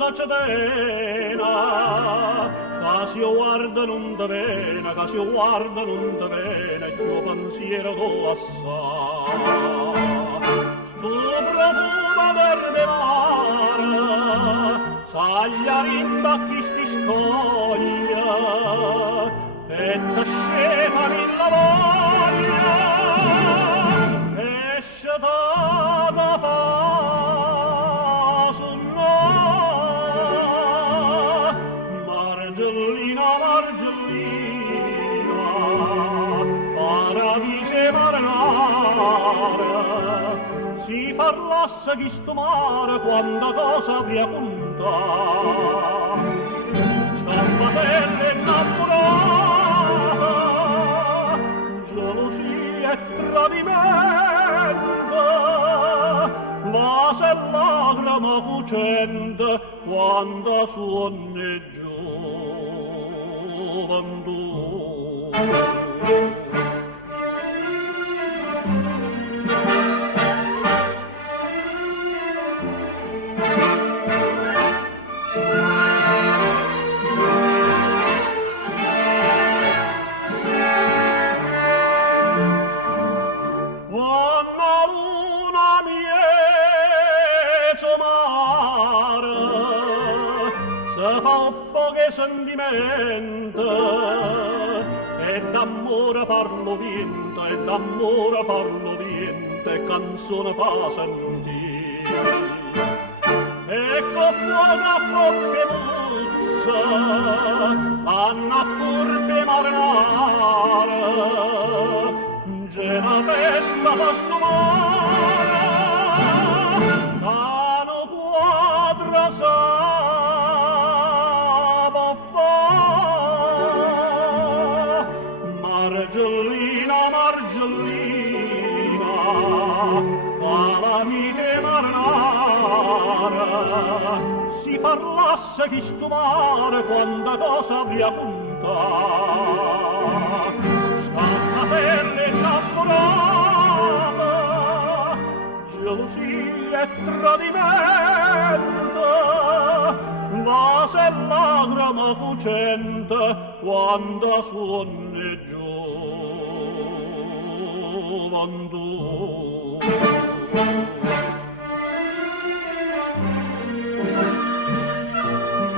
cacciatena, che si guarda non te vena, che si guarda non te vena, il tuo pensiero do assai. Sto profumo verde mare, saglia rimba chi sti scoglia, e t'asceva milla voglia, esce da fa sul no. Margellina, Margellina, paradise marinara, si parlasse chi sto mare quanta cosa avrà conta. Stampa bella innamorata, gelosia e tradimento, ma se lagrima fucente quando suonne gioventù. Sentimento e d'amore parlo vinto e d'amore parlo vinto e canzone fa sentire e con fuoco a poche muzza anna purbe marinare c'è una festa postumana tano quadra sa Margellina, Margellina, calamite marinara, si parlasse chi sto mare quanta cosa avrà punta. Stanna bella innamorata, gelosia e tradimento, ma se lagrima fucente quando suonne gioventù.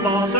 Ma se